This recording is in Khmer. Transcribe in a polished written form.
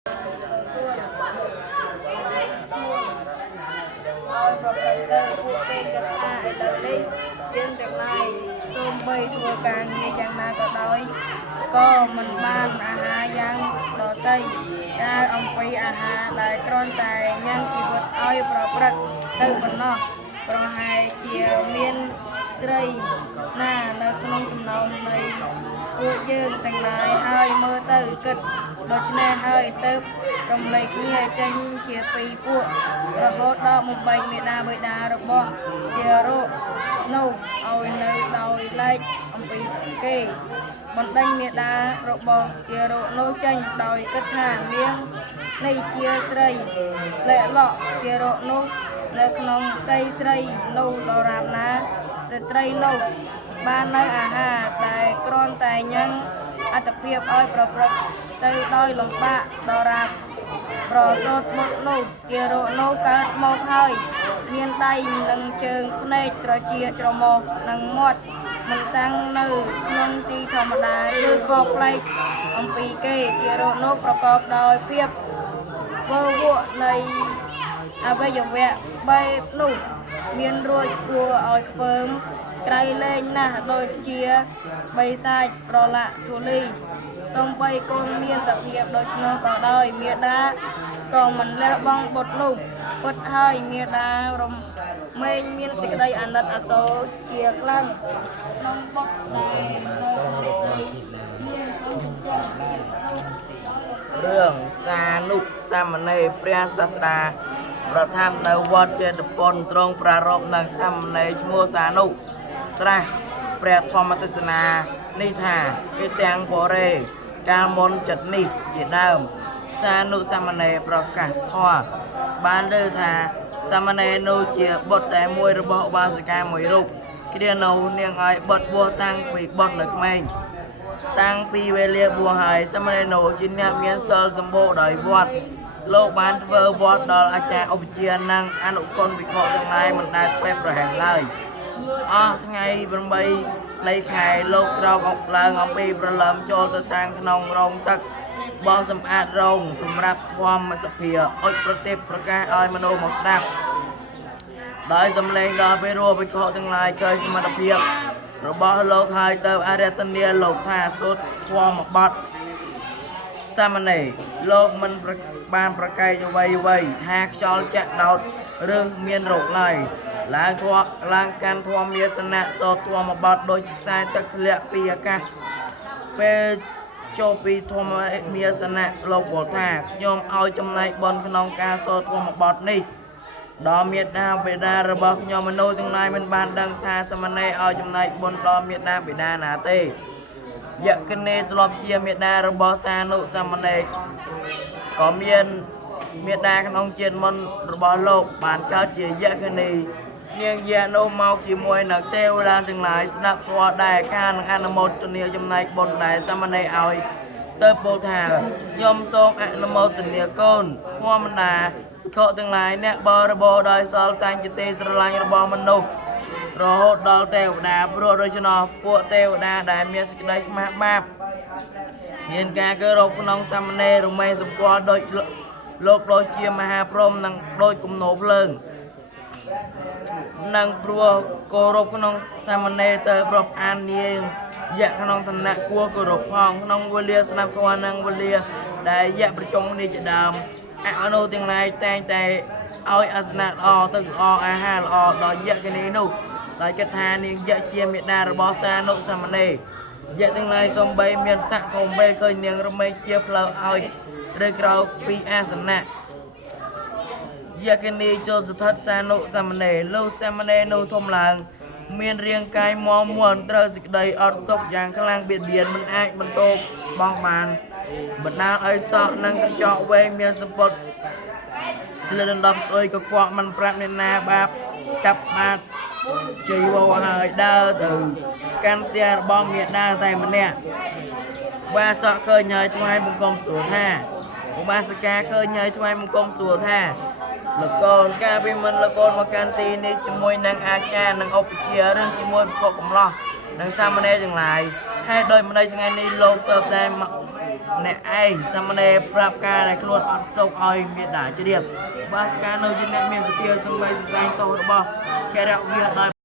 ឲ្យប្រព្រឹត្តទៅពួកគេគិតថាឥឡូវនេះយើងទាំងឡាយសូម្បីធ្វើការងារយ៉ាងណាក៏ដោយក៏មិនបានអាហារយ៉ាងដទៃតែអំពីអាហារដែលគ្រាន់តែញ៉ាំងជីវិតឲ្យប្រព្រឹត្តទៅប៉ុណ្ណោះប្រហែលជាមានស្រីណានៅក្នុងចំណោមនៃពួកយើងទាំងឡាយហើយមើលទៅគិតដូច្នេះហើយទៅរំលែកគ្នាចេញជាពីរពួករហូតដល់បំបែកមេដាបិតារបស់ទារកនោះឲ្យនៅដោយឡែកអំពីគេបណ្ដេញមេដារបស់ទារកនោះចេញដោយគិតថានាងនេះជាស្រីលែកលក់ទារកនោះនៅក្នុងផ្ទៃស្រីនោះដរាបណាស្ត្រីនោះបាននៅអាហារដែលគ្រាន់តែញ៉ាំងអត្តភាពឲ្យប្រព្រឹត្តទៅដោយលំបាកដរាបប្រសូតមុតនោះទារកនោះកើតមកហើយមានដៃនិងជើងភ្នែកត្រជាច្រមុះនិងមាត់មិនតាំងនៅក្នុងទីធម្មតាឬខុសប្លែកអំពីគេទារកនោះប្រកបដោយភាពវើវក់នៃអវយវៈបែបនោះមានរួចគួរឲ្យខ្ពើមក្រៃលែងណាស់ដូចជាបិសាចប្រឡាក់ធូលីសំបីកូនមានសភាពដូច្នោះក៏ដោយមាតាក៏មិនលះបង់បុត្រនោះពិតហើយមាតារំមែងមានសេចក្តីអាណិតអាសូរជាខ្លាំងក្នុងបុត្រដែលនៅមានក្នុងជញ្ជាំងរឿងសានុសាមណេរព្រះសាស្តាប្រថាប់នៅវត្តចេតពុនត្រង់ប្រារព្ធនឹងសាមណេរឈ្មោះសានុត្រាស់ព្រះធម្មទេសនានេះថាគេទាំងបរិយកាលមុនចិត្តនេះជាដើមសានុសាមណេរប្រកាសធម៌បានលើថាសាមណេរនោះជាបុត្រតែមួយរបស់ឧបាសិកាមួយរូបគ្រានោះនាងឲ្យបុត្របួសតាំងពីបុត្រនៅក្មេងតាំងពីវេលាបួសហើយសាមណេរនោះជាអ្នកមានសិលសម្បូរដោយវត្តលោកបានធ្វើវត្តដល់អាចារ្យឧបជានិងអនុគុណវិខទាំងឡាយមិនដែលធ្វេសប្រហែសឡើយអស់ថ្ងៃ8នៃខែលោកក្រោកអុកឡើងអំពីប្រឡំចូលទៅតាំងក្នុងរោងទឹកបោះសម្អាតរោងសម្រាប់ធម្មសភាអុចប្រទេសប្រកាសឲ្យមនុស្សមកស្ដាប់ដោយសម្លេងដល់ពេលរួវិខទាំងឡាយឃើញសមត្ថភាពរបស់លោកហើយទៅអរតនីលោកថាសូត្រធម៌បទសាមណេរលោកមិនបានប្រកែកអ្វីថាខ្យល់ចាក់ដោតឬមានរោគឡើយឡើងកាន់ធម៌មាសនៈសូត្រធម៌បទដោយខ្សែទឹកធ្លាក់ពីអាកាសពេលចូលពីធម៌មាសនៈលោកបលថាខ្ញុំឲ្យចំណែកបនក្នុងការសូត្រធម៌បទនេះដល់មេត្តាបិតារបស់ខ្ញុំមនុស្សទាំងឡាយមិនបានដឹងថាសាមណេរឲ្យចំណែកបនដល់មេត្តាបិតាណាទេយក្ខនេធ្លាប់ជាមេត្តារបស់សានុសាមណេរក៏មានមេត្តាក្នុងជាតិមុនរបស់លោកបានកើតជាយក្ខនេនាងយៈនោះមកជាមួយនឹងទេវតាទាំងឡាយស្ដាប់ធម៌ដែរការនឹងអនុមោទនាចំណែកបុណ្យដែលសាមណេរឲ្យទៅពោលថាខ្ញុំសូមអនុមោទនាកូនធម្មតាខកទាំងឡាយអ្នកបរិបោដោយសល់តាំងជាទេស្រឡាញ់របស់មនុស្សរហូតដល់ទេវតាព្រោះដូច្នោះពួកទេវតាដែលមានសេចក្តីខ្មាស់បាបមានការគោរពក្នុងសាមណេររមែងសម្គាល់ដោយលោកដូចជាមហាព្រហ្មនិងដូចគំនោភ្លើងនិងព្រោះគោរពក្នុងសាមណេរទៅរាប់អាននាងយៈក្នុងឋានៈគួរគោរពផងក្នុងវេលាស្ដាប់ធម៌និងវេលាដែលយៈប្រជុំគ្នាជាដើមអនុទាំងឡាយតែងតែឲ្យអាសនៈល្អទឹកល្អអាហារល្អដល់យក្ខនីនោះដោយគិតថានាងយៈជាមេដារបស់សានុសាមណេរយៈទាំងឡាយសំបីមានស័ក្តិធំបីឃើញនាងរមែងជាផ្លូវឲ្យឬក្រោកពីអាសនៈយក្ខនីចូលស្ថិតសានុសាមណេរលោកសាមណេរនោះធំឡើងមានរាងកាយមាំមួនត្រូវសេចក្តីអត់សុខយ៉ាងខ្លាំងបៀតបៀនមិនអាចបន្ទោបបងបានបណ្ដាលឲ្យសក់និងកញ្ចក់វែងមានសម្ពុតស្លៀកដណ្ដប់ស្អុយកខ្វក់មិនប្រាប់អ្នកណាបាបចាប់បាតជ័យវោហើយដើរទៅកាន់ផ្ទះរបស់មេដាតែម្នាក់បាសក់ឃើញហើយថ្វាយបង្គំសួរថាឧបាសិកាឃើញហើយថ្វាយបង្គំសួរថាលោកកូនការពីមិនលោកកូនមកកាន់ទីនេះជាមួយនឹងអាចារ្យនិងឧបជាឬជាមួយបុគ្គលកំឡោះនិងសាមណេរទាំងឡាយហេតុដូចម្ដេចថ្ងៃនេះលោកទៅតែ អ្នកឯងសាមណេរប្រាប់ការដែលខ្លួនអត់សោកឲ្យមេដាជ្រាបបើស្ការនៅជាអ្នកមានសទ្ធាសម្បីសម្ដែងទោសរបស់ខរៈវាដោយ